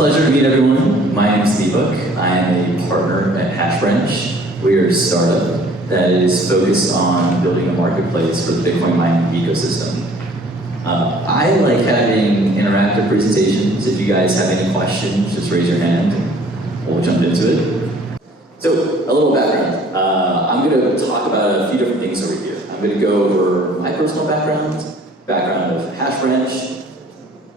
Pleasure to meet everyone. My name is Deepak. I am a partner at Hashbranch. We are a startup that is focused on building a marketplace for the Bitcoin mining ecosystem. I like having interactive presentations. If you guys have any questions, just raise your hand. We'll jump into it. So, a little background. I'm going to talk about a few different things over here. I'm going to go over my personal background of Hashbranch,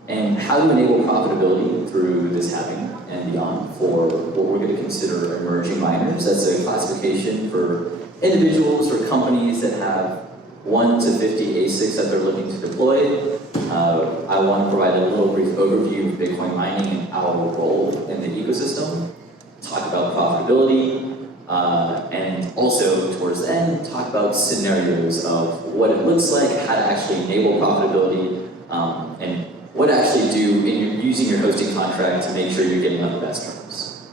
and how to enable profitability through this halving and beyond for what we're going to consider emerging miners. That's a classification for individuals or companies that have 1 to 50 ASICs that they're looking to deploy. I want to provide a little brief overview of Bitcoin mining and our role in the ecosystem, talk about profitability, and also towards the end, talk about scenarios of what it looks like, how to actually enable profitability, and what to actually do in using your hosting contract to make sure you're getting on the best terms.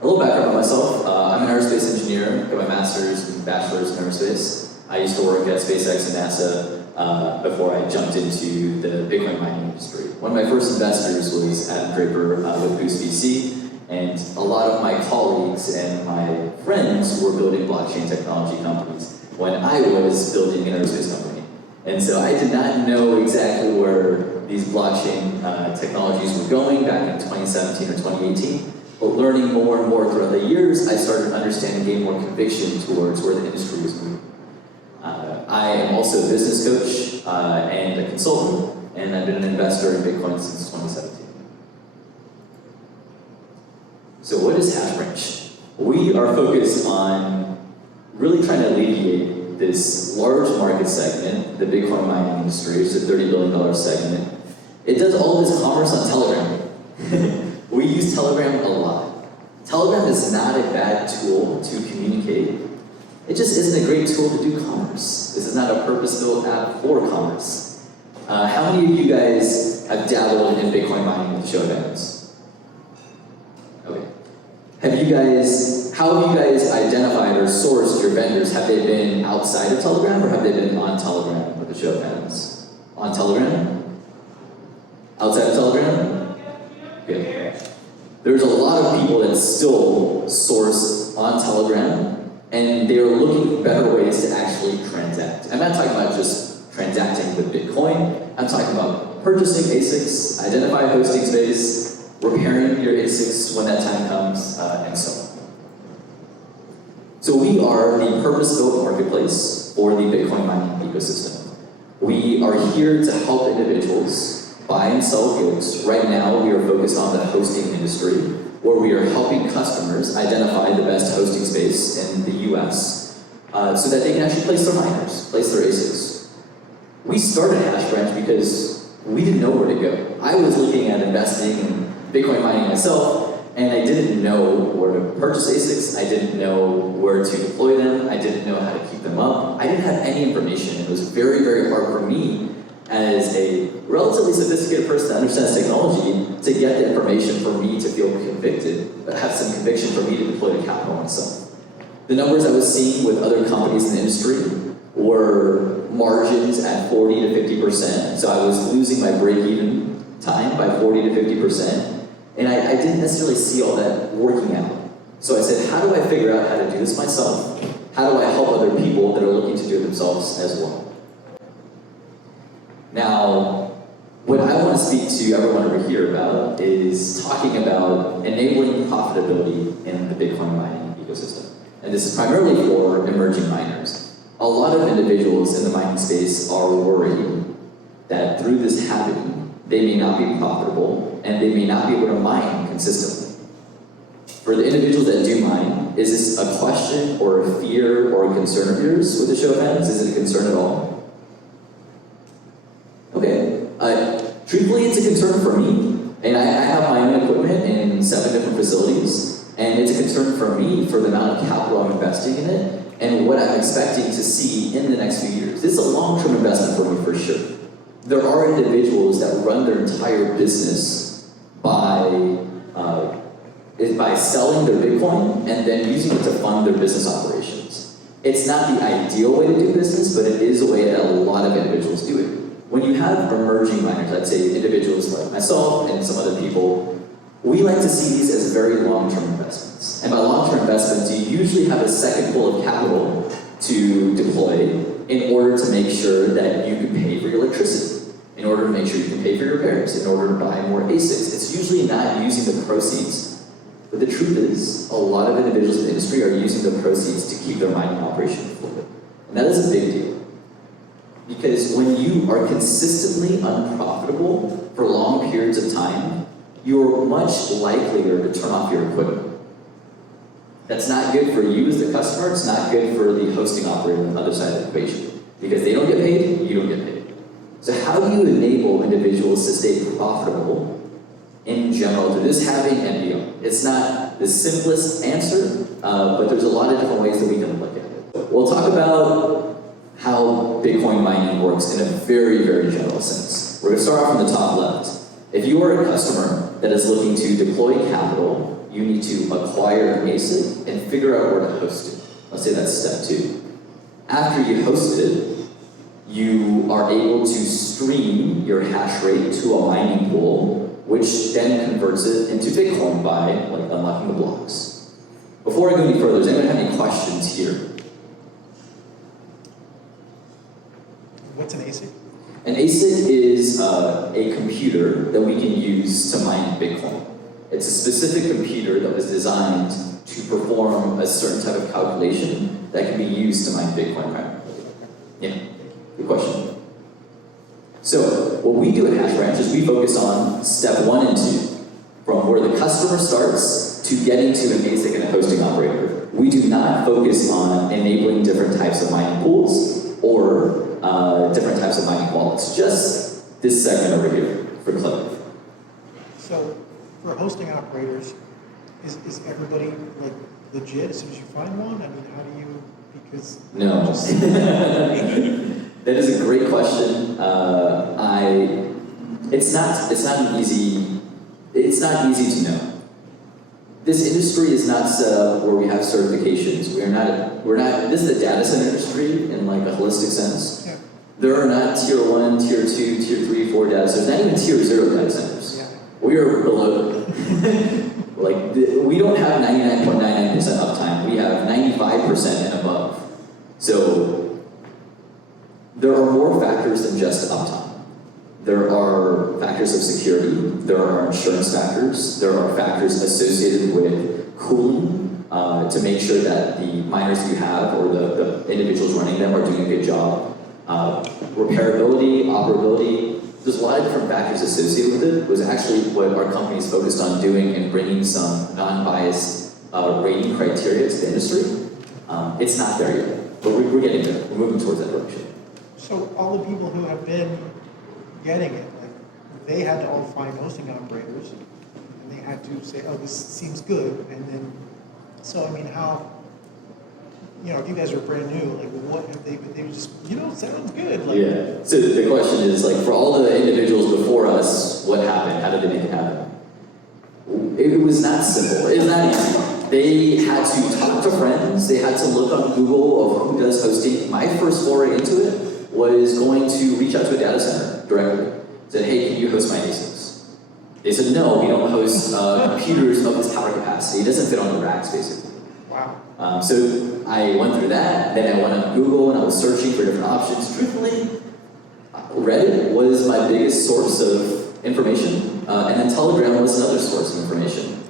A little background on myself. I'm an aerospace engineer, got my master's and bachelor's in aerospace. I used to work at SpaceX and NASA before I jumped into the Bitcoin mining industry. One of my first investors was Adam Draper with Boost VC, and a lot of my colleagues and my friends were building blockchain technology companies when I was building an aerospace company. And so I did not know exactly where these blockchain technologies were going back in 2017 or 2018. But learning more and more throughout the years, I started understanding, gaining more conviction towards where the industry was moving. I am also a business coach and a consultant, and I've been an investor in Bitcoin since 2017. So what is Hashbranch? We are focused on really trying to alleviate this large market segment, the Bitcoin mining industry. It's a $30 billion segment. It does all this commerce on Telegram. We use Telegram a lot. Telegram is not a bad tool to communicate. It just isn't a great tool to do commerce. This is not a purpose-built app for commerce. How many of you guys have dabbled in Bitcoin mining with the show of hands? Okay. How have you guys identified or sourced your vendors? Have they been outside of Telegram or have they been on Telegram with the show of hands? On Telegram? Outside of Telegram? Good. There's a lot of people that still source on Telegram, and they're looking for better ways to actually transact. I'm not talking about just transacting with Bitcoin. I'm talking about purchasing ASICs, identify hosting space, repairing your ASICs when that time comes, and so on. So we are the purpose-built marketplace for the Bitcoin mining ecosystem. We are here to help individuals buy and sell goods. Right now, we are focused on the hosting industry, where we are helping customers identify the best hosting space in the US so that they can actually place their miners, place their ASICs. We started Hashbranch because we didn't know where to go. I was looking at investing in Bitcoin mining myself, and I didn't know where to purchase ASICs, I didn't know where to deploy them, I didn't know how to keep them up. I didn't have any information. It was very, very hard for me as a relatively sophisticated person that understands technology to get the information for me to feel convicted, but have some conviction for me to deploy the capital myself. The numbers I was seeing with other companies in the industry were margins at 40 to 50%, so I was losing my break-even time by 40 to 50%. And I didn't necessarily see all that working out. So I said, how do I figure out how to do this myself? How do I help other people that are looking to do it themselves as well? Now, what I want to speak to everyone over here about is talking about enabling profitability in the Bitcoin mining ecosystem. And this is primarily for emerging miners. A lot of individuals in the mining space are worried that through this halving, they may not be profitable, and they may not be able to mine consistently. For the individuals that do mine, is this a question or a fear or a concern of yours with the show of hands? Is it a concern at all? Okay. Truthfully, it's a concern for me. And I have my own equipment in 7 different facilities, and it's a concern for me for the amount of capital I'm investing in it and what I'm expecting to see in the next few years. This is a long-term investment for me for sure. There are individuals that run their entire business by selling their Bitcoin and then using it to fund their business operations. It's not the ideal way to do business, but it is a way that a lot of individuals do it. When you have emerging miners, I'd say individuals like myself and some other people, we like to see these as very long-term investments. And by long-term investments, you usually have a second pool of capital to deploy in order to make sure that you can pay for your electricity, in order to make sure you can pay for your repairs, in order to buy more ASICs. It's usually not using the proceeds, but the truth is, a lot of individuals in the industry are using the proceeds to keep their mining operation fluid. And that is a big deal. Because when you are consistently unprofitable for long periods of time, you're much likelier to turn off your equipment. That's not good for you as the customer, it's not good for the hosting operator on the other side of the equation. Because they don't get paid, you don't get paid. So how do you enable individuals to stay profitable in general through this halving and beyond? It's not the simplest answer, but there's a lot of different ways that we can look at it. We'll talk about how Bitcoin mining works in a very, very general sense. We're going to start off from the top left. If you are a customer that is looking to deploy capital, you need to acquire an ASIC and figure out where to host it. Let's say that's step 2. After you host it, you are able to stream your hash rate to a mining pool, which then converts it into Bitcoin by unlocking the blocks. Before I go any further, does anyone have any questions here? What's an ASIC? An ASIC is a computer that we can use to mine Bitcoin. It's a specific computer that was designed to perform a certain type of calculation that can be used to mine Bitcoin primarily. Yeah, good question. So, what we do at Hashbranch is we focus on step 1 and 2, from where the customer starts to getting to an ASIC and a hosting operator. We do not focus on enabling different types of mining pools or different types of mining wallets. Just this segment over here for clarity. So, for hosting operators, is everybody like legit as soon as you find one? I mean, how do you? Because no. That is a great question. It's not easy to know. This industry is not set up where we have certifications. We're not. This is the data center industry in like a holistic sense. Yeah. There are not tier 1, tier 2, tier 3, 4 data centers. Not even tier 0 data centers. Yeah. We are below. We don't have 99.99% uptime. We have 95% and above. So there are more factors than just uptime. There are factors of security. There are insurance factors. There are factors associated with cooling to make sure that the miners you have or the individuals running them are doing a good job. Repairability, operability. There's a lot of different factors associated with it. It was actually what our company is focused on doing and bringing some non-biased rating criteria to the industry. It's not there yet, but we're getting there. We're moving towards that direction. So all the people who have been getting it, like they had to all find hosting operators, and they had to say, "Oh, this seems good," and then, so I mean, how? You know, if you guys are brand new, like what have they been? They were just, sounds good. Like, yeah. So the question is, like, for all the individuals before us, what happened? How did they make it happen? It was not simple. It was not easy. They had to talk to friends. They had to look on Google of who does hosting. My first foray into it was going to reach out to a data center directly. Said, hey, can you host my ASICs? They said, no, we don't host computers of this power capacity. It doesn't fit on the racks, basically. Wow. So I went through that, then I went on Google and I was searching for different options. Truthfully, Reddit was my biggest source of information, and then Telegram was another source of information.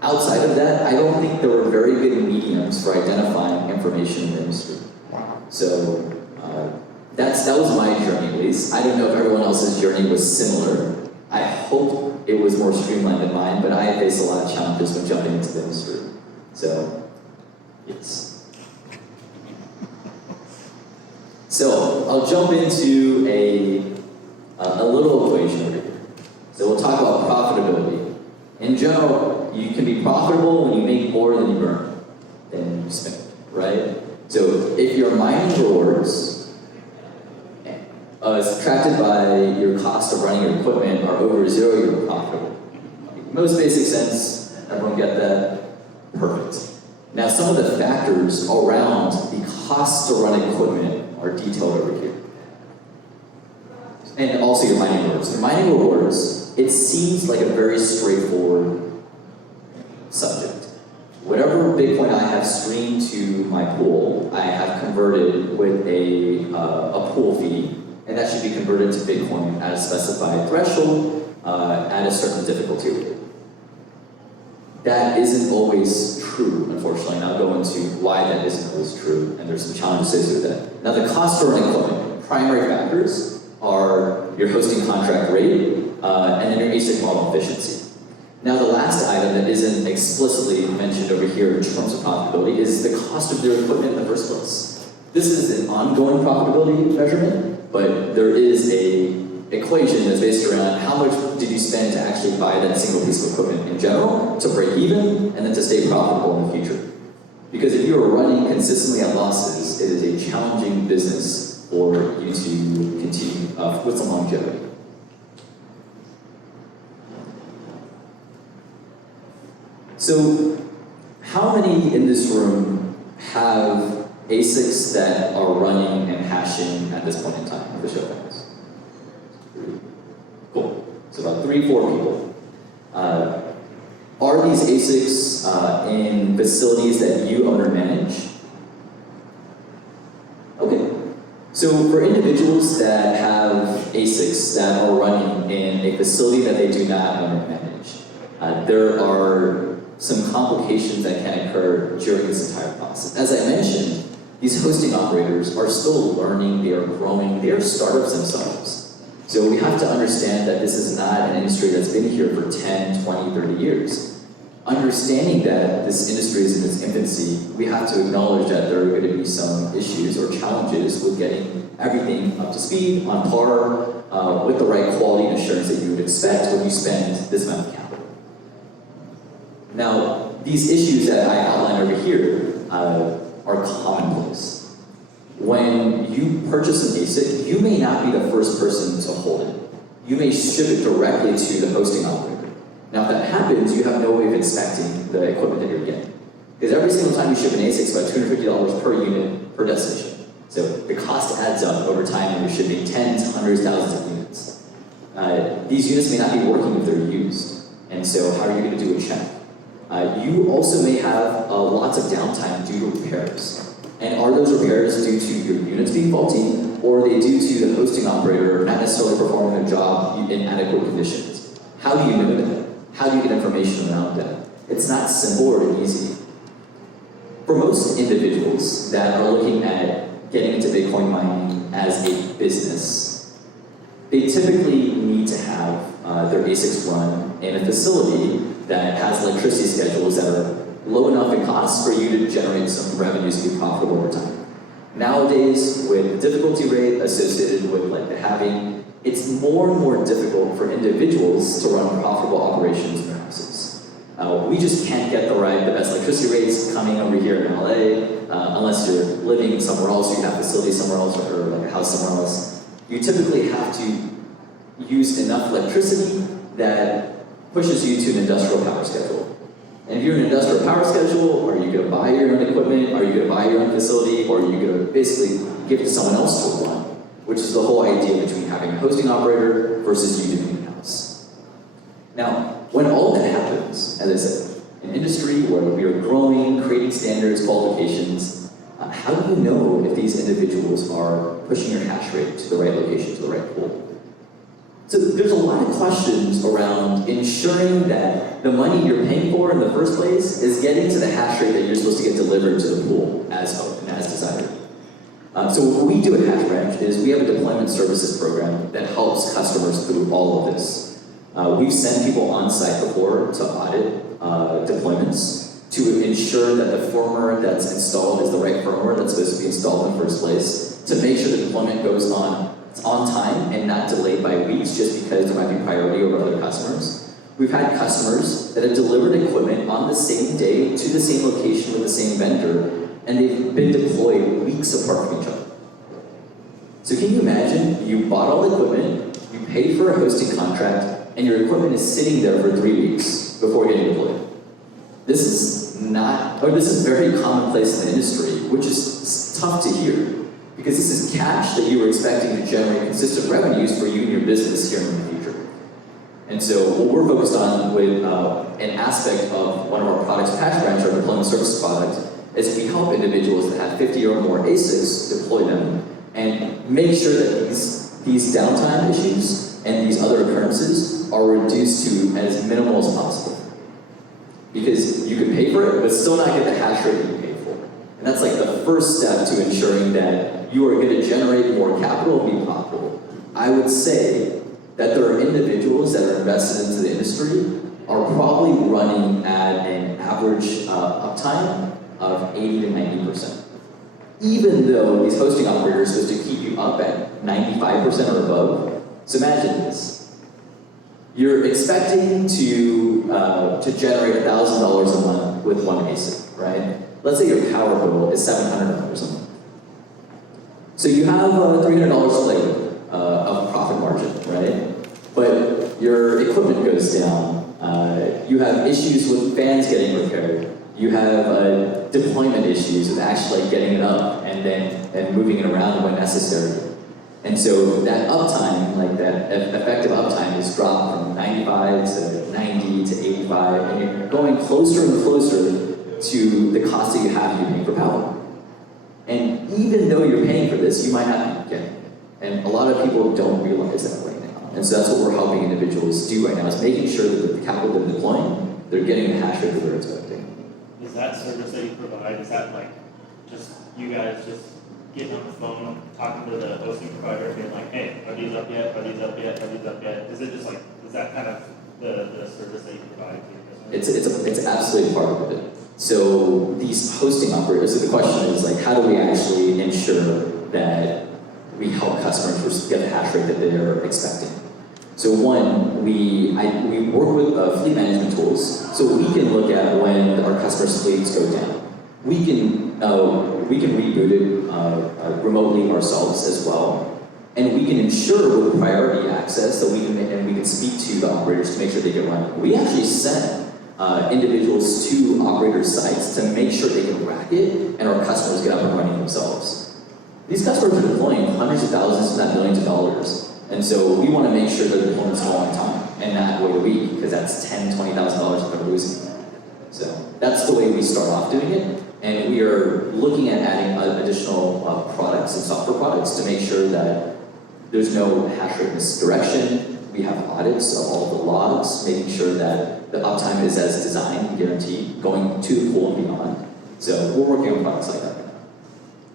Outside of that, I don't think there were very good mediums for identifying information in the industry. Wow. So that was my journey, at least. I don't know if everyone else's journey was similar. I hope it was more streamlined than mine, but I faced a lot of challenges when jumping into the industry. So, yes. So I'll jump into a little equation over here. So we'll talk about profitability. In general, you can be profitable when you make more than you burn, than you spend, right? So if your mining rewards subtracted by your cost of running your equipment are over 0, you're profitable. Most basic sense, everyone get that? Perfect. Now some of the factors around the cost to run equipment are detailed over here. And also your mining rewards. The mining rewards, it seems like a very straightforward subject. Whatever Bitcoin I have streamed to my pool, I have converted with a pool fee, and that should be converted to Bitcoin at a specified threshold, at a certain difficulty rate. That isn't always true, unfortunately, and I'll go into why that isn't always true, and there's some challenges associated with that. Now, the cost for running equipment, primary factors are your hosting contract rate, and then your ASIC model efficiency. Now, the last item that isn't explicitly mentioned over here in terms of profitability is the cost of their equipment in the first place. This is an ongoing profitability measurement, but there is a equation that's based around how much did you spend to actually buy that single piece of equipment in general to break even and then to stay profitable in the future. Because if you are running consistently at losses, it is a challenging business for you to continue with some longevity. So, how many in this room have ASICs that are running and hashing at this point in time for show hands? Cool. So about 3-4 people. Are these ASICs in facilities that you own or manage? Okay. So for individuals that have ASICs that are running in a facility that they do not own or manage, there are some complications that can occur during this entire process. As I mentioned, these hosting operators are still learning, they are growing, they are startups themselves. So we have to understand that this is not an industry that's been here for 10, 20, 30 years. Understanding that this industry is in its infancy, we have to acknowledge that there are going to be some issues or challenges with getting everything up to speed, on par, with the right quality and assurance that you would expect when you spend this amount of capital. Now, these issues that I outlined over here are commonplace. When you purchase an ASIC, you may not be the first person to hold it. You may ship it directly to the hosting operator. Now, if that happens, you have no way of inspecting the equipment that you're getting. Because every single time you ship an ASIC, it's about $250 per unit per destination. So the cost adds up over time when you're shipping tens, hundreds, thousands of units. These units may not be working if they're used. And so how are you going to do a check? You also may have lots of downtime due to repairs. And are those repairs due to your units being faulty, or are they due to the hosting operator not necessarily performing their job in adequate conditions? How do you know that? How do you get information around that? It's not simple or easy. For most individuals that are looking at getting into Bitcoin mining as a business, they typically need to have their ASICs run in a facility that has electricity schedules that are low enough in cost for you to generate some revenues to be profitable over time. Nowadays, with the difficulty rate associated with like the halving, it's more and more difficult for individuals to run profitable operations in their houses. We just can't get the best electricity rates coming over here in LA, unless you're living somewhere else, you have facilities somewhere else, or like a house somewhere else. You typically have to use enough electricity that pushes you to an industrial power schedule. And if you're in an industrial power schedule, are you going to buy your own equipment? Are you going to buy your own facility? Or are you going to basically give it to someone else to run? Which is the whole idea between having a hosting operator versus you doing it in-house. Now, when all that happens, as I said, an industry where we are growing, creating standards, qualifications, how do you know if these individuals are pushing your hash rate to the right location, to the right pool? So there's a lot of questions around ensuring that the money you're paying for in the first place is getting to the hash rate that you're supposed to get delivered to the pool as hoped and as desired. So what we do at Hashbranch is we have a deployment services program that helps customers through all of this. We've sent people on site before to audit deployments to ensure that the firmware that's installed is the right firmware that's supposed to be installed in the first place, to make sure the deployment goes on time and not delayed by weeks just because there might be priority over other customers. We've had customers that have delivered equipment on the same day to the same location with the same vendor, and they've been deployed weeks apart from each other. So can you imagine, you bought all the equipment, you paid for a hosting contract, and your equipment is sitting there for 3 weeks before getting deployed. This is very commonplace in the industry, which is tough to hear. Because this is cash that you are expecting to generate consistent revenues for you and your business here in the future. And so what we're focused on with an aspect of one of our products, Hashbranch, our deployment service product, is we help individuals that have 50 or more ASICs deploy them and make sure that these downtime issues and these other occurrences are reduced to as minimal as possible. Because you can pay for it, but still not get the hash rate that you paid for. And that's like the first step to ensuring that you are going to generate more capital and be profitable. I would say that there are individuals that are invested into the industry are probably running at an average uptime of 80 to 90%. Even though these hosting operators are supposed to keep you up at 95% or above. So imagine this. You're expecting to generate $1,000 a month with one ASIC, right? Let's say your power bill is $700 a month. So you have $300 a labor of profit margin, right? But your equipment goes down. You have issues with fans getting repaired. You have deployment issues with actually getting it up and moving it around when necessary. And so that uptime, like that effective uptime, is dropped from 95 to 90 to 85, and you're going closer and closer to the cost that you have to be paying for power. And even though you're paying for this, you might not be getting it. And a lot of people don't realize that right now. And so that's what we're helping individuals do right now, is making sure that the capital they're deploying, they're getting the hash rate that they're expecting. Is that service that you provide, is that like just you guys just getting on the phone, talking to the hosting provider, being like, hey, are these up yet? Are these up yet? Are these up yet? Is it just like, is that kind of the service that you provide to your customers? It's absolutely part of it. So these hosting operators, so the question is like, how do we actually ensure that we help customers get the hash rate that they're expecting? So one, we work with fleet management tools, so we can look at when our customers' fleets go down. We can reboot it remotely ourselves as well, and we can ensure with priority access that we can speak to the operators to make sure they get running. We actually send individuals to operators' sites to make sure they can rack it and our customers get up and running themselves. These customers are deploying hundreds of thousands, if not millions of dollars. And so we want to make sure that the deployments go on time and not wait a week, because that's $10,000, $20,000 that they're losing. So that's the way we start off doing it. And we are looking at adding additional products and software products to make sure that there's no hash rate misdirection. We have audits of all the logs, making sure that the uptime is as designed and guaranteed, going to the pool and beyond. So we're working on products like that.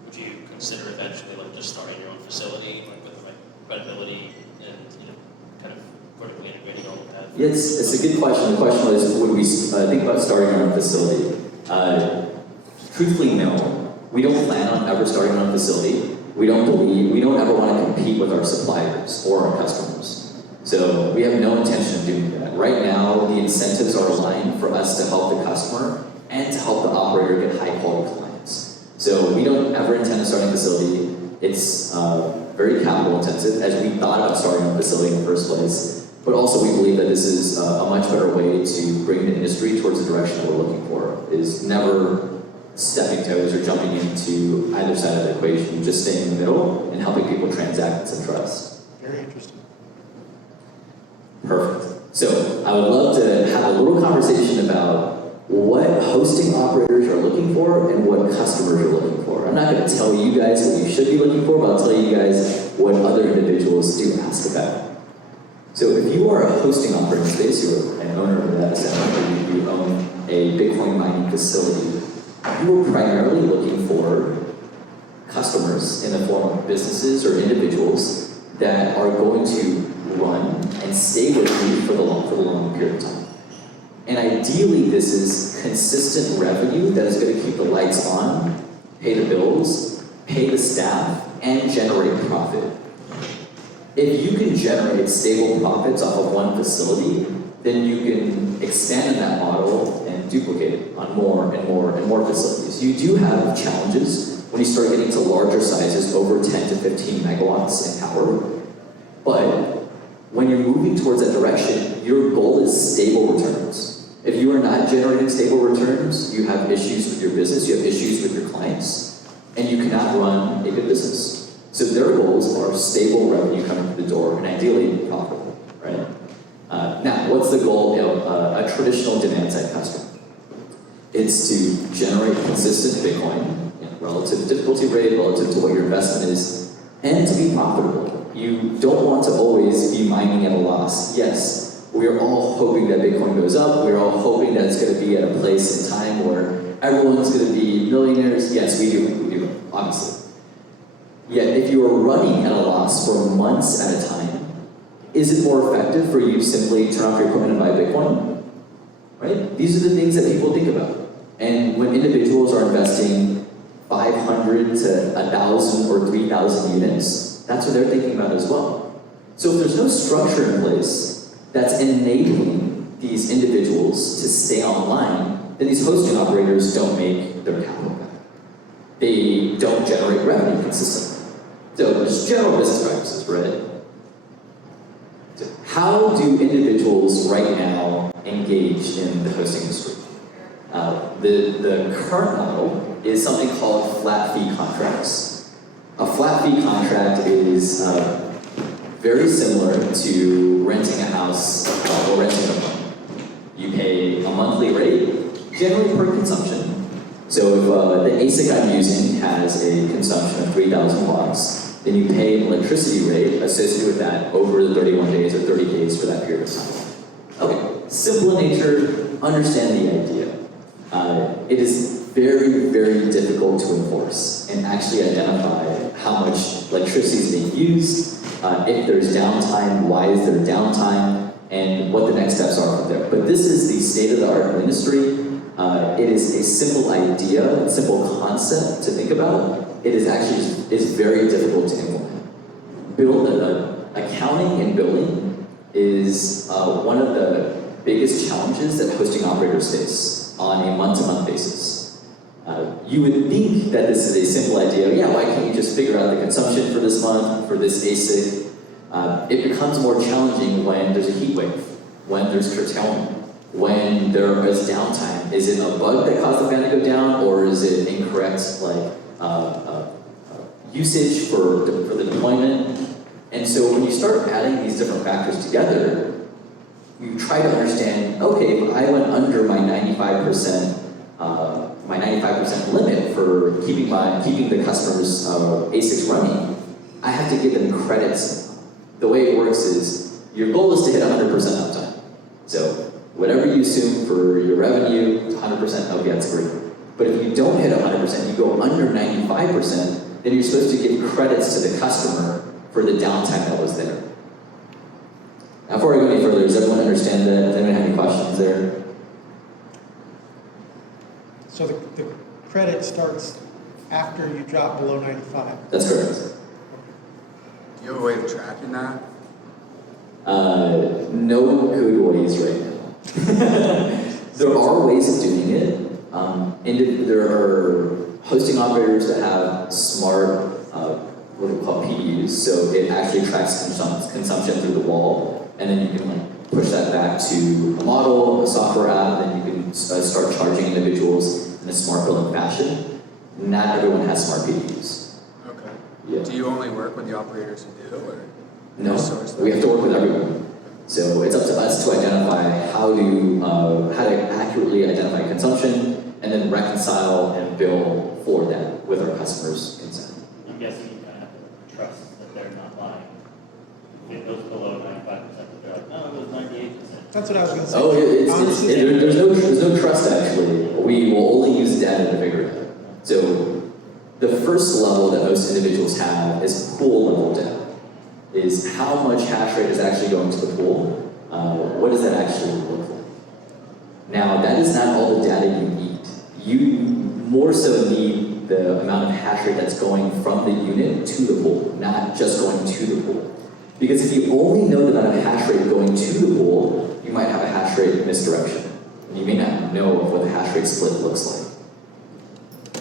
Would you consider eventually like just starting your own facility, like with the right credibility and kind of vertically integrating all of that? Yeah, it's a good question. The question was, would we think about starting our own facility? Truthfully, no. We don't plan on ever starting our own facility. We don't ever want to compete with our suppliers or our customers. So we have no intention of doing that. Right now, the incentives are aligned for us to help the customer and to help the operator get high quality clients. So we don't ever intend to start a facility. It's very capital intensive, as we thought about starting a facility in the first place. But also we believe that this is a much better way to bring the industry towards the direction that we're looking for, is never stepping toes or jumping into either side of the equation, just staying in the middle and helping people transact with some trust. Very interesting. Perfect. So I would love to have a little conversation about what hosting operators are looking for and what customers are looking for. I'm not going to tell you guys what you should be looking for, but I'll tell you guys what other individuals do ask about. So if you are a hosting operator space, you're an owner of a data center, or you own a Bitcoin mining facility, you are primarily looking for customers in the form of businesses or individuals that are going to run and stay with you for the long period of time. And ideally, this is consistent revenue that is going to keep the lights on, pay the bills, pay the staff, and generate profit. If you can generate stable profits off of one facility, then you can expand in that model and duplicate it on more and more and more facilities. You do have challenges when you start getting to larger sizes, over 10 to 15 megawatts in power. But when you're moving towards that direction, your goal is stable returns. If you are not generating stable returns, you have issues with your business, you have issues with your clients. and you cannot run a good business. So their goals are stable revenue coming through the door and ideally profitable, right? Now, what's the goal of a traditional demand-side customer? It's to generate consistent Bitcoin, relative difficulty rate, relative to what your investment is, and to be profitable. You don't want to always be mining at a loss. Yes, we are all hoping that Bitcoin goes up. We're all hoping that it's going to be at a place in time where everyone's going to be millionaires. Yes, we do, obviously. Yet, if you are running at a loss for months at a time, is it more effective for you to simply turn off your equipment and buy Bitcoin? Right? These are the things that people think about. And when individuals are investing 500 to 1,000 or 3,000 units, that's what they're thinking about as well. So if there's no structure in place that's enabling these individuals to stay online, then these hosting operators don't make their capital back. They don't generate revenue consistently. So just general business practices, right? So how do individuals right now engage in the hosting industry? The current model is something called flat fee contracts. A flat fee contract is very similar to renting a house or renting a home. You pay a monthly rate, generally per consumption. So if the ASIC I'm using has a consumption of 3,000 watts, then you pay an electricity rate associated with that over the 31 days or 30 days for that period of time. Okay, simple in nature, understand the idea. It is very, very difficult to enforce and actually identify how much electricity is being used, if there's downtime, why is there downtime, and what the next steps are from there. But this is the state-of-the-art of the industry. It is a simple idea, a simple concept to think about. It is actually is very difficult to implement. Accounting and billing is one of the biggest challenges that hosting operators face on a month-to-month basis. You would think that this is a simple idea. Yeah, why can't you just figure out the consumption for this month, for this ASIC? It becomes more challenging when there's a heat wave, when there's curtailment, when there is downtime. Is it a bug that caused the fan to go down, or is it incorrect usage for the deployment? And so when you start adding these different factors together, you try to understand, okay, if I went under my 95% limit for keeping the customer's ASICs running, I have to give them credits. The way it works is, your goal is to hit 100% uptime. So whatever you assume for your revenue, it's 100%, okay, that's great. But if you don't hit 100%, you go under 95%, then you're supposed to give credits to the customer for the downtime that was there. Now, before I go any further, does everyone understand that? Does anyone have any questions there? So the credit starts after you drop below 95. That's correct. Do you have a way of tracking that? No good ways right now. There are ways of doing it. There are hosting operators that have smart, what we call PDUs, so it actually tracks consumption through the wall, and then you can push that back to a model, a software app, and you can start charging individuals in a smart billing fashion. Not everyone has smart PDUs. Okay. Yeah. Do you only work with the operators who do, or? No, we have to work with everyone. So it's up to us to identify how to accurately identify consumption and then reconcile and bill for that with our customers' consent. I'm guessing you kind of have to trust that they're not lying. If it goes below 95%, but they're like, no, it goes 98%. That's what I was going to say. Oh, there's no trust actually. We will only use data to figure it out. So the first level that most individuals have is pool level data. Is how much hash rate is actually going to the pool. What does that actually look like? Now, that is not all the data you need. You more so need the amount of hash rate that's going from the unit to the pool, not just going to the pool. Because if you only know the amount of hash rate going to the pool, you might have a hash rate misdirection. And you may not know what the hash rate split looks like.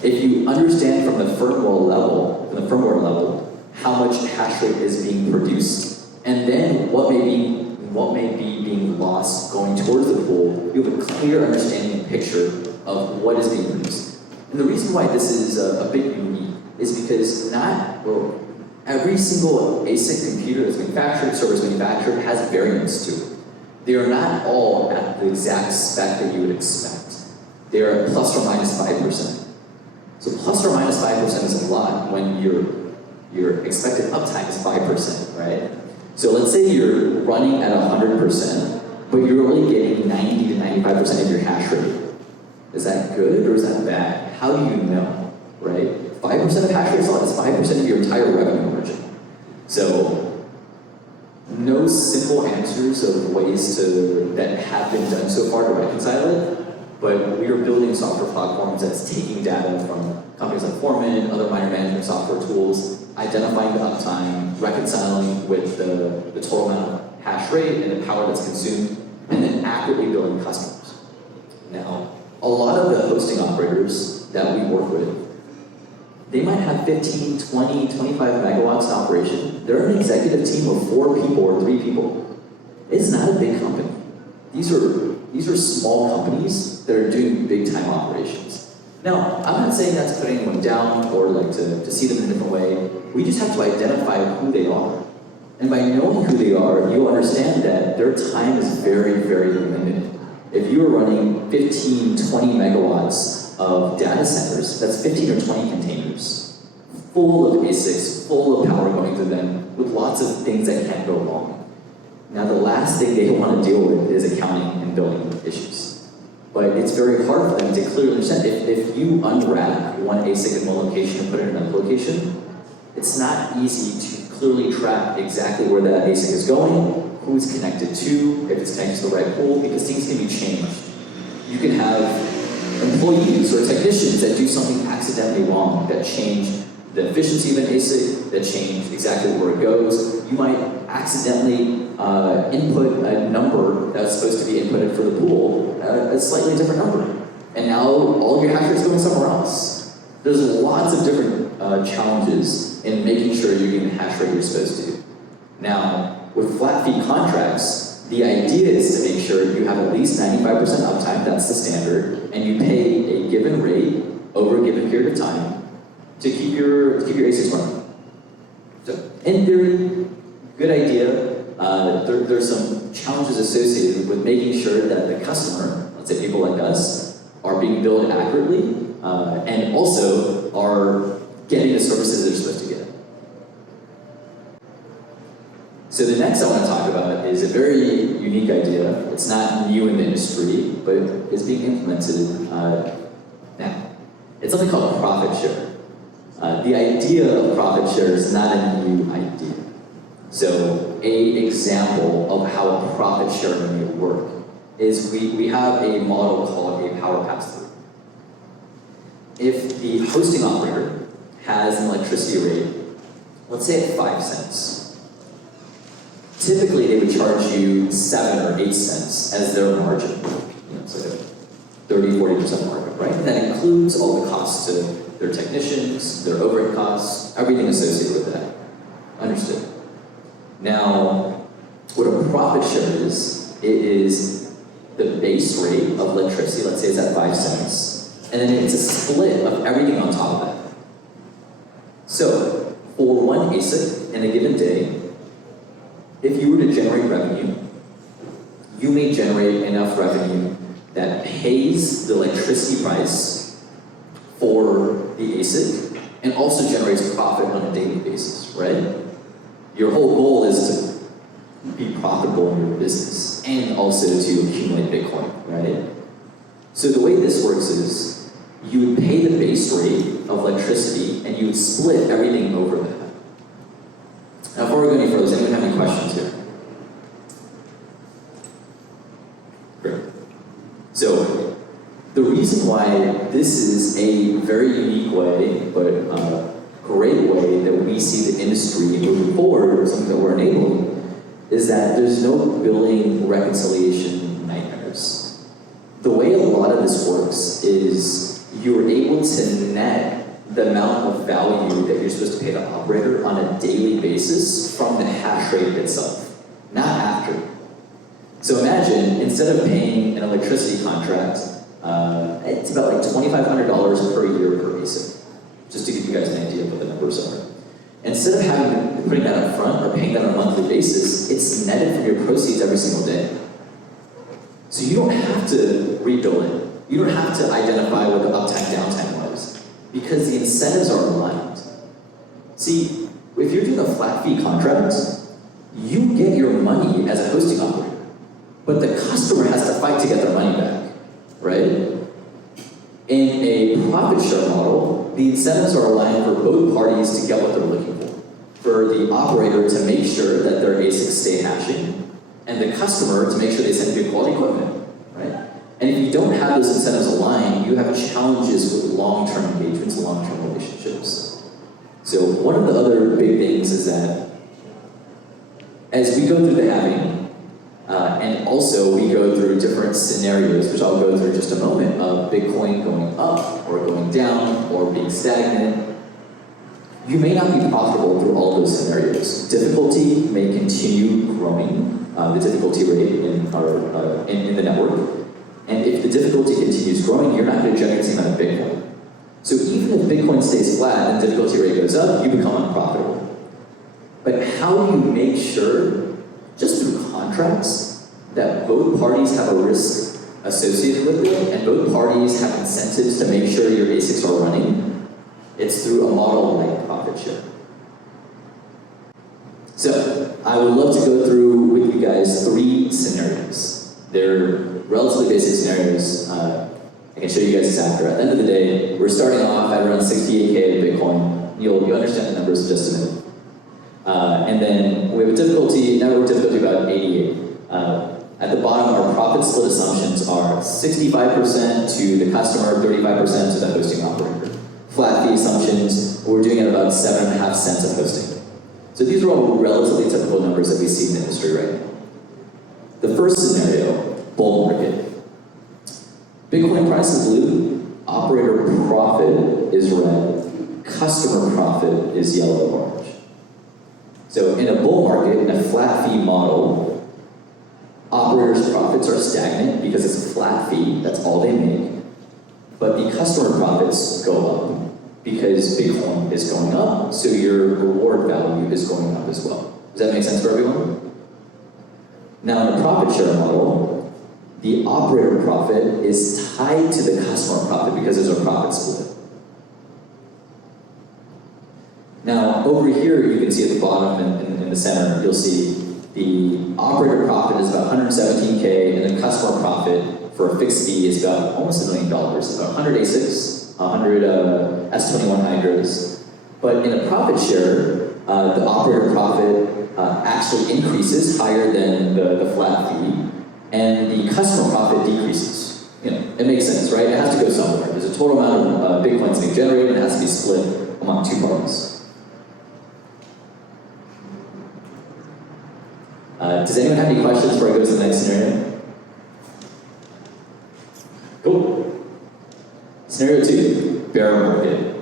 If you understand from the firmware level, how much hash rate is being produced, and then what may be being lost going towards the pool, you have a clear understanding and picture of what is being produced. And the reason why this is a bit unique is because every single ASIC computer that's manufactured, servers manufactured, has variance to it. They are not all at the exact spec that you would expect. They are at plus or minus 5%. So plus or minus 5% is a lot when your expected uptime is 5%, right? So let's say you're running at 100%, but you're only getting 90 to 95% of your hash rate. Is that good or is that bad? How do you know, right? 5% of hash rate is a lot. It's 5% of your entire revenue margin. So no simple answers of ways that have been done so far to reconcile it. But we are building software platforms that's taking data from companies like Foreman, other miner management software tools, identifying the uptime, reconciling with the total amount of hash rate and the power that's consumed, and then accurately billing customers. Now, a lot of the hosting operators that we work with, they might have 15, 20, 25 megawatts in operation. They're an executive team of 4 people or 3 people. It's not a big company. These are small companies that are doing big time operations. Now, I'm not saying that's putting anyone down or like to see them in a different way. We just have to identify who they are. And by knowing who they are, you'll understand that their time is very, very limited. If you are running 15, 20 megawatts of data centers, that's 15 or 20 containers, full of ASICs, full of power going through them, with lots of things that can go wrong. Now, the last thing they want to deal with is accounting and billing issues. But it's very hard for them to clearly understand. If you unwrap one ASIC in one location and put it in another location, it's not easy to clearly track exactly where that ASIC is going, who it's connected to, if it's connected to the right pool, because things can be changed. You can have employees or technicians that do something accidentally wrong, that change the efficiency of an ASIC, that change exactly where it goes. You might accidentally input a number that's supposed to be inputted for the pool, a slightly different number. And now all of your hash rate is going somewhere else. There's lots of different challenges in making sure you're getting the hash rate you're supposed to. Now, with flat fee contracts, the idea is to make sure you have at least 95% uptime, that's the standard, and you pay a given rate over a given period of time to keep your ASICs running. So, in theory, good idea. There's some challenges associated with making sure that the customer, let's say people like us, are being billed accurately and also are getting the services they're supposed to get. So the next I want to talk about is a very unique idea. It's not new in the industry, but it's being implemented now. It's something called profit share. The idea of profit share is not a new idea. So an example of how a profit share may work is we have a model called a power pass-through. If the hosting operator has an electricity rate, let's say at 5 cents, typically they would charge you 7 or 8 cents as their margin. It's like a 30-40% markup, right? And that includes all the costs to their technicians, their overhead costs, everything associated with that. Understood. Now, what a profit share is, it is the base rate of electricity, let's say it's at 5 cents, and then it's a split of everything on top of that. So, for one ASIC in a given day, if you were to generate revenue, you may generate enough revenue that pays the electricity price for the ASIC and also generates profit on a daily basis, right? Your whole goal is to be profitable in your business and also to accumulate Bitcoin, right? So the way this works is you would pay the base rate of electricity and you would split everything over that. Now, before we go any further, does anyone have any questions here? Great. So, the reason why this is a very unique way, but great way that we see the industry moving forward, or something that we're enabling, is that there's no billing reconciliation nightmares. The way a lot of this works is you're able to net the amount of value that you're supposed to pay the operator on a daily basis from the hash rate itself, not after. So imagine, instead of paying an electricity contract, it's about like $2,500 per year per ASIC. just to give you guys an idea of what the numbers are. Instead of putting that up front or paying that on a monthly basis, it's netted from your proceeds every single day. So you don't have to rebuild it. You don't have to identify what the uptime downtime was, because the incentives are aligned. See, if you're doing a flat fee contract, you get your money as a hosting operator, but the customer has to fight to get their money back, right? In a profit share model, the incentives are aligned for both parties to get what they're looking for. For the operator to make sure that their ASICs stay hashing, and the customer to make sure they send good quality equipment, right? And if you don't have those incentives aligned, you have challenges with long-term engagements and long-term relationships. So one of the other big things is that as we go through the halving, and also we go through different scenarios, which I'll go through in just a moment, of Bitcoin going up or going down or being stagnant, you may not be profitable through all those scenarios. Difficulty may continue growing, the difficulty rate in the network. And if the difficulty continues growing, you're not going to generate the same amount of Bitcoin. So even if Bitcoin stays flat and the difficulty rate goes up, you become unprofitable. But how do you make sure, just through contracts, that both parties have a risk associated with it, and both parties have incentives to make sure your ASICs are running? It's through a model like profit share. So, I would love to go through with you guys 3 scenarios. They're relatively basic scenarios. I can show you guys this after. At the end of the day, we're starting off at around 68K of Bitcoin. You'll understand the numbers in just a minute. And then we have a network difficulty about 88. At the bottom, our profit split assumptions are 65% to the customer, 35% to the hosting operator. Flat fee assumptions, we're doing at about 7.5 cents of hosting. So these are all relatively typical numbers that we see in the industry right now. The first scenario, bull market. Bitcoin price is blue, operator profit is red, customer profit is yellow-orange. So in a bull market, in a flat fee model, operators' profits are stagnant because it's a flat fee, that's all they make. But the customer profits go up because Bitcoin is going up, so your reward value is going up as well. Does that make sense for everyone? Now in a profit share model, the operator profit is tied to the customer profit because there's a profit split. Now, over here, you can see at the bottom in the center, you'll see the operator profit is about 117K, and the customer profit for a fixed fee is about almost $1 million, about 100 ASICs, 100 S21 Hydras. But in a profit share, the operator profit actually increases higher than the flat fee, and the customer profit decreases. You know, it makes sense, right? It has to go somewhere. There's a total amount of Bitcoins being generated, and it has to be split among 2 parties. Does anyone have any questions before I go to the next scenario? Cool. Scenario 2, bear market.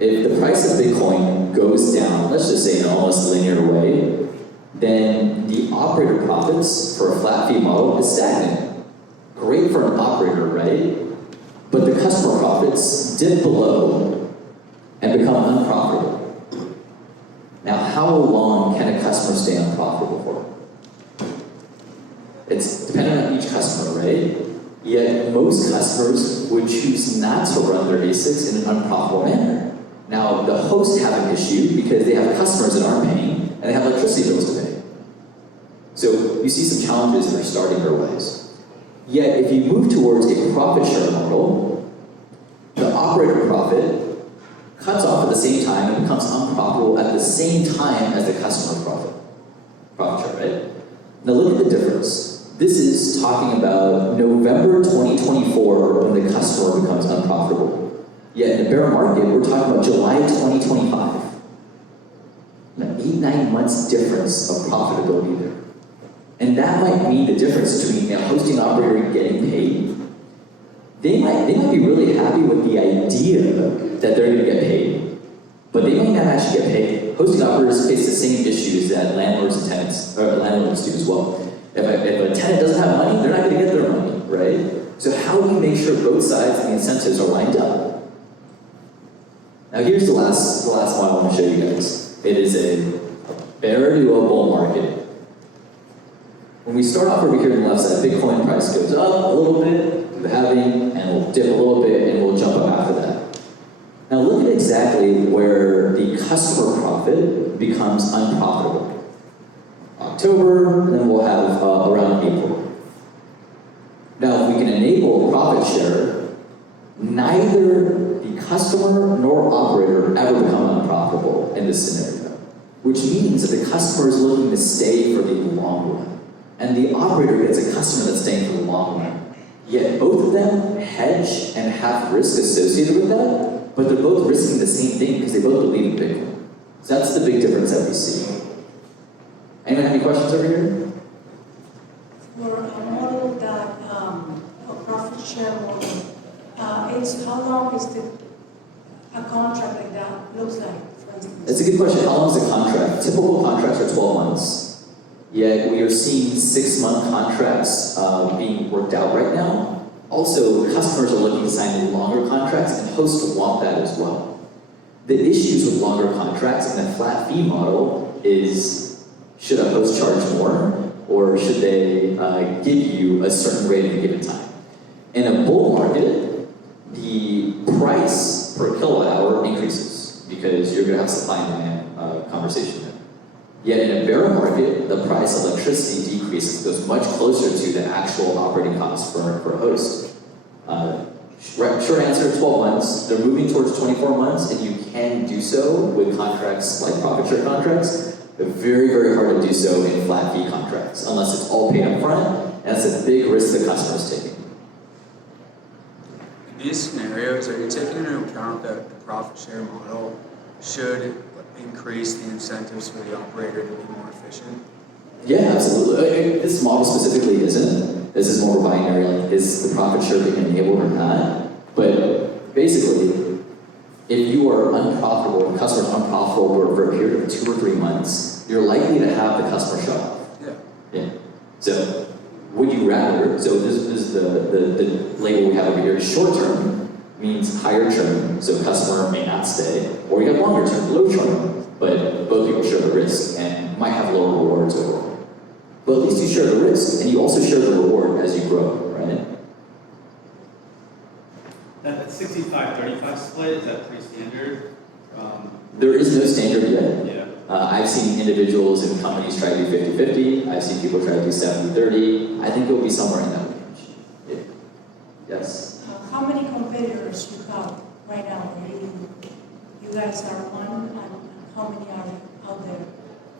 If the price of Bitcoin goes down, let's just say in an almost linear way, then the operator profits for a flat fee model is stagnant. Great for an operator, right? But the customer profits dip below and become unprofitable. Now, how long can a customer stay unprofitable for? It's dependent on each customer, right? Yet most customers would choose not to run their ASICs in an unprofitable manner. Now, the hosts have an issue because they have customers that aren't paying, and they have electricity bills to pay. So you see some challenges that are starting their ways. Yet, if you move towards a profit share model, the operator profit cuts off at the same time and becomes unprofitable at the same time as the customer profit share, right? Now look at the difference. This is talking about November 2024 when the customer becomes unprofitable. Yet in a bear market, we're talking about July 2025. An 8-9 months difference of profitability there. And that might mean the difference between a hosting operator getting paid. They might be really happy with the idea that they're going to get paid, but they might not actually get paid. Hosting operators face the same issues that landlords and tenants, or landlords do as well. If a tenant doesn't have money, they're not going to get their money, right? So how do you make sure both sides and the incentives are lined up? Now here's the last one I want to show you guys. It is a bear to a bull market. When we start off over here on the left side, Bitcoin price goes up a little bit through the halving, and we'll dip a little bit, and we'll jump up after that. Now look at exactly where the customer profit becomes unprofitable. October, and then we'll have around April. Now if we can enable profit share, neither the customer nor operator ever become unprofitable in this scenario, which means that the customer is looking to stay for the long run, and the operator gets a customer that's staying for the long run. Yet both of them hedge and have risk associated with that, but they're both risking the same thing because they both believe in Bitcoin. So that's the big difference that we see. Anyone have any questions over here? For a model that, a profit share model, it's how long is a contract like that looks like, for instance? That's a good question. How long is a contract? Typical contracts are 12 months. Yet we are seeing 6-month contracts being worked out right now. Also, customers are looking to sign longer contracts, and hosts want that as well. The issues with longer contracts and the flat fee model is, should a host charge more, or should they give you a certain rate at a given time? In a bull market, the price per kilowatt hour increases because you're going to have supply and demand conversation there. Yet in a bear market, the price of electricity decreases, goes much closer to the actual operating cost for a host. Short answer, 12 months. They're moving towards 24 months, and you can do so with contracts like profit share contracts, but very, very hard to do so in flat fee contracts, unless it's all paid up front, and that's a big risk the customer's taking. In these scenarios, are you taking into account that the profit share model should increase the incentives for the operator to be more efficient? Yeah, absolutely. This model specifically isn't. This is more binary, like is the profit share being enabled or not? But basically, if you are unprofitable, and the customer's unprofitable for a period of 2 or 3 months, you're likely to have the customer shut off. Yeah. So, would you rather, so this is the label we have over here, short term means higher churn, so customer may not stay, or you have longer term, low churn, but both people share the risk and might have lower rewards overall. But at least you share the risk, and you also share the reward as you grow, right? That 65-35 split, is that pretty standard? There is no standard yet. Yeah. I've seen individuals and companies try to do 50-50. I've seen people try to do 70-30. I think it'll be somewhere in that range. Yeah. Yes? How many competitors you have right now? You guys are one, and how many are out there?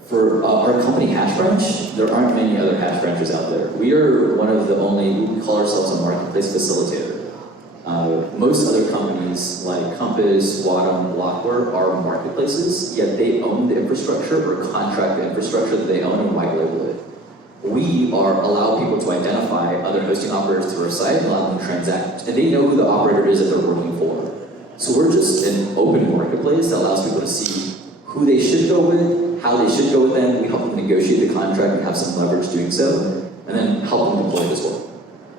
For our company, Hashbranch, there aren't many other Hashbranchers out there. We are one of the only, we call ourselves a marketplace facilitator. Most other companies like Compass, Wadham, Blockware are marketplaces, yet they own the infrastructure or contract the infrastructure that they own and white label it. We allow people to identify other hosting operators through our site, allow them to transact, and they know who the operator is that they're working for. So we're just an open marketplace that allows people to see who they should go with, how they should go with them. We help them negotiate the contract and have some leverage doing so, and then help them deploy it as well.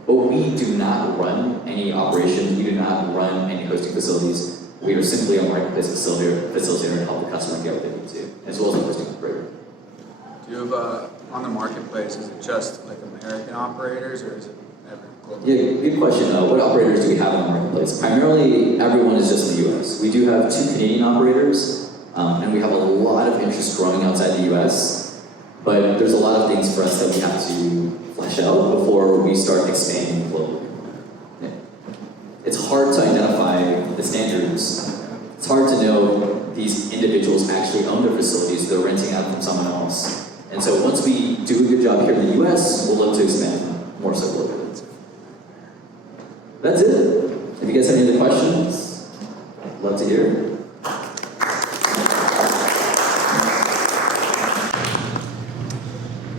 But we do not run any operations, we do not run any hosting facilities. We are simply a marketplace facilitator to help the customer get what they need to, as well as a hosting operator. Do you have on the marketplace, is it just like American operators, or is it ever global? Yeah, good question. What operators do we have on the marketplace? Primarily, everyone is just in the US. We do have 2 Canadian operators, and we have a lot of interest growing outside the US, but there's a lot of things for us that we have to flesh out before we start expanding globally. Yeah. It's hard to identify the standards. It's hard to know these individuals actually own their facilities, they're renting out from someone else. And so once we do a good job here in the US, we'll look to expand more so globally. That's it. If you guys have any other questions, I'd love to hear.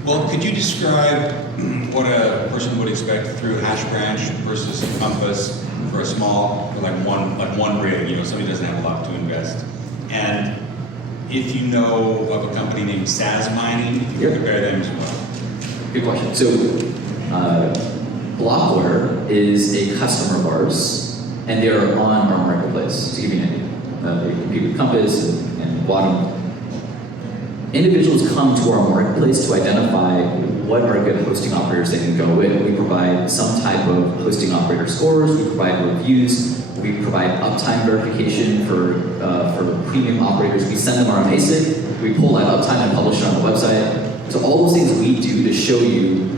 Well, could you describe what a person would expect through Hashbranch versus Compass for a small, like one rig? You know, somebody doesn't have a lot to invest. And if you know of a company named SAS Mining, if you can compare them as well. Good question. So, Blockware is a customer of ours, and they are on our marketplace, to give you an idea. they compete with Compass and Quantum. Individuals come to our marketplace to identify what are good hosting operators they can go with. We provide some type of hosting operator scores, we provide reviews, we provide uptime verification for premium operators. We send them our own ASIC, we pull that uptime and publish it on the website. So all those things we do to show you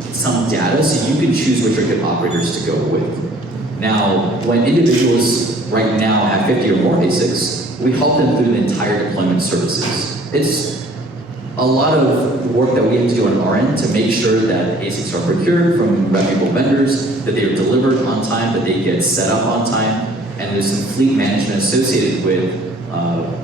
some data so you can choose which are good operators to go with. Now, when individuals right now have 50 or more ASICs, we help them through the entire deployment services. It's a lot of work that we have to do on our end to make sure that ASICs are procured from reputable vendors, that they are delivered on time, that they get set up on time, and there's some fleet management associated with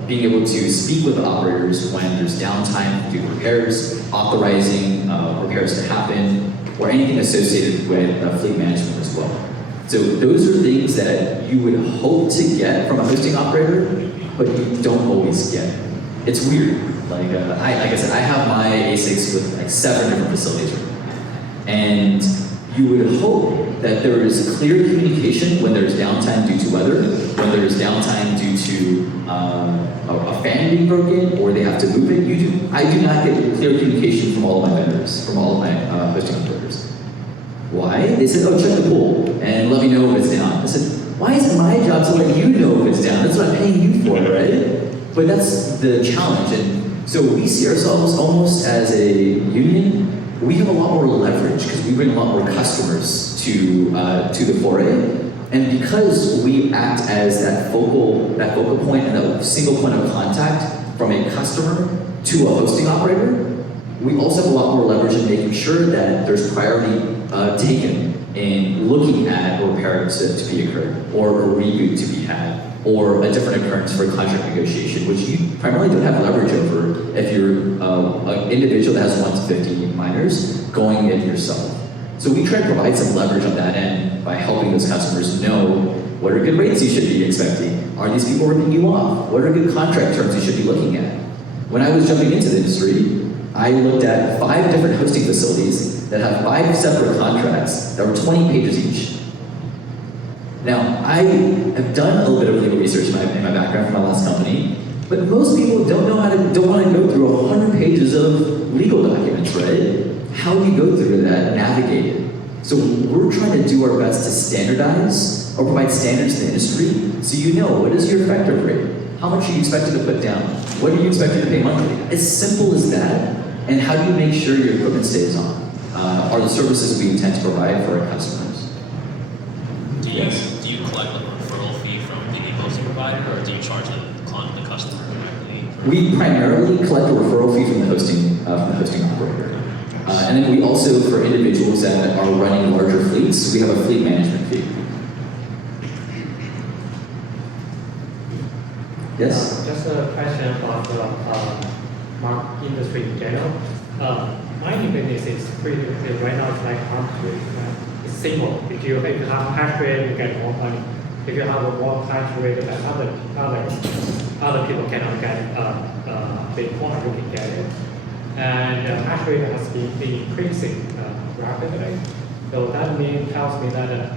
being able to speak with operators when there's downtime to do repairs, authorizing repairs to happen, or anything associated with fleet management as well. So those are things that you would hope to get from a hosting operator, but you don't always get. It's weird. Like I said, I have my ASICs with like 7 different facilities right now. And you would hope that there is clear communication when there's downtime due to weather, when there's downtime due to a fan being broken, or they have to move it. I do not get clear communication from all of my vendors, from all of my hosting operators. Why? They said, oh, check the pool and let me know if it's down. I said, why is it my job to let you know if it's down? That's what I'm paying you for, right? But that's the challenge. And so we see ourselves almost as a union. We have a lot more leverage because we bring a lot more customers to the foray. And because we act as that focal point and that single point of contact from a customer to a hosting operator, we also have a lot more leverage in making sure that there's priority taken in looking at a repair to be occurred, or a reboot to be had, or a different occurrence for contract negotiation, which you primarily don't have leverage over if you're an individual that has 1 to 50 miners going in yourself. So we try to provide some leverage on that end by helping those customers know what are good rates you should be expecting. Are these people ripping you off? What are good contract terms you should be looking at? When I was jumping into the industry, I looked at 5 different hosting facilities that have 5 separate contracts that were 20 pages each. Now, I have done a little bit of legal research in my background from my last company, but most people don't want to go through 100 pages of legal documents, right? How do you go through that and navigate it? So we're trying to do our best to standardize or provide standards to the industry so you know what is your effective rate? How much are you expected to put down? What are you expected to pay monthly? As simple as that, and how do you make sure your equipment stays on? Are the services we intend to provide for our customers. Do you collect like a referral fee from the hosting provider, or do you charge the customer directly? We primarily collect a referral fee from the hosting operator. And then we also, for individuals that are running larger fleets, we have a fleet management fee. Yes? Just a question about the market industry in general. Mining business is pretty good. Right now it's like arbitrary, right? It's simple. If you have hash rate, you get more money. If you have a more hash rate, then other people cannot get Bitcoin, you can get it. And hash rate has been increasing rapidly. So that tells me that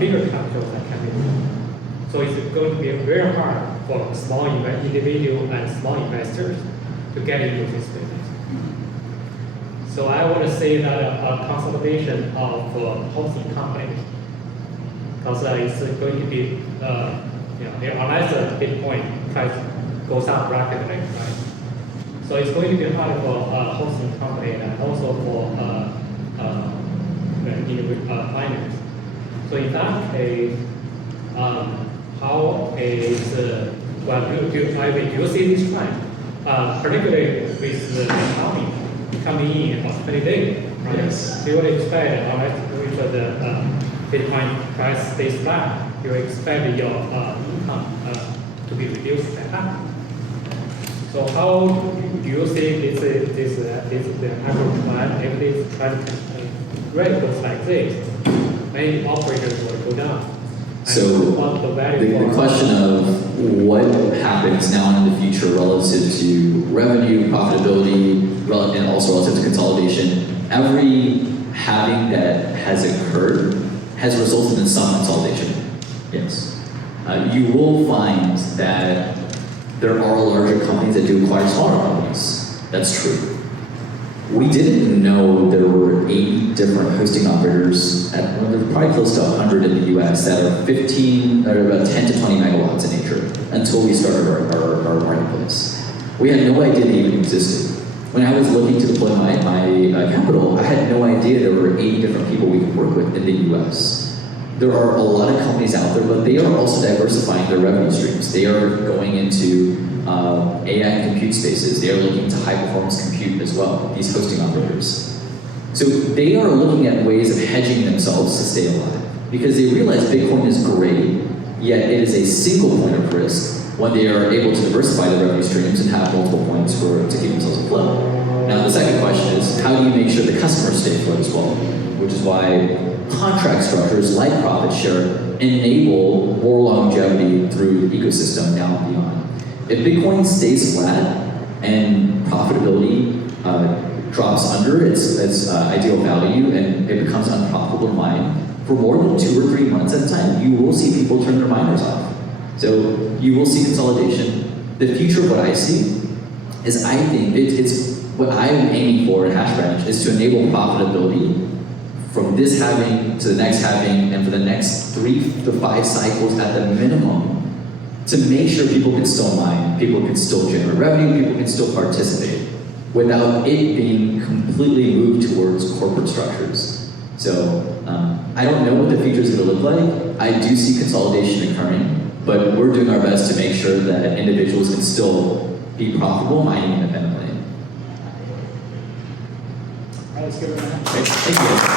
bigger capitals are coming in. So it's going to be very hard for small individual and small investors to get into this business. So I want to say that a consolidation of hosting companies, because it's going to be, unless the Bitcoin price goes up rapidly, right? So it's going to be hard for a hosting company and also for miners. So in that case, how is do you see this trend, particularly with the economy coming in of 20 days, right? Yes. Do you expect, if the Bitcoin price stays flat, you expect your income to be reduced like that? So how do you see this average plan? If this trend rate goes like this, many operators will go down. So the question of what happens now in the future relative to revenue, profitability, and also relative to consolidation, every halving that has occurred has resulted in some consolidation. Yes. you will find that there are larger companies that do acquire smaller companies. That's true. We didn't know there were 80 different hosting operators, well, there's probably close to 100 in the US that are 15, or about 10 to 20 megawatts in nature until we started our marketplace. We had no idea they even existed. When I was looking to deploy my capital, I had no idea there were 80 different people we could work with in the US. There are a lot of companies out there, but they are also diversifying their revenue streams. They are going into AI compute spaces. They are looking to high performance compute as well, these hosting operators. So they are looking at ways of hedging themselves to stay alive because they realize Bitcoin is great, yet it is a single point of risk when they are able to diversify their revenue streams and have multiple points to keep themselves afloat. Now the second question is, how do you make sure the customers stay afloat as well? Which is why contract structures like profit share enable more longevity through the ecosystem now and beyond. If Bitcoin stays flat and profitability drops under its ideal value and it becomes unprofitable to mine, for more than 2 or 3 months at a time, you will see people turn their miners off. So you will see consolidation. The future of what I see is I think it's what I'm aiming for at Hashbranch is to enable profitability from this halving to the next halving and for the next 3 to 5 cycles at the minimum to make sure people can still mine, people can still generate revenue, people can still participate without it being completely moved towards corporate structures. So I don't know what the future is going to look like. I do see consolidation occurring, but we're doing our best to make sure that individuals can still be profitable mining independently. All right, let's give it a minute. Great. Thank you.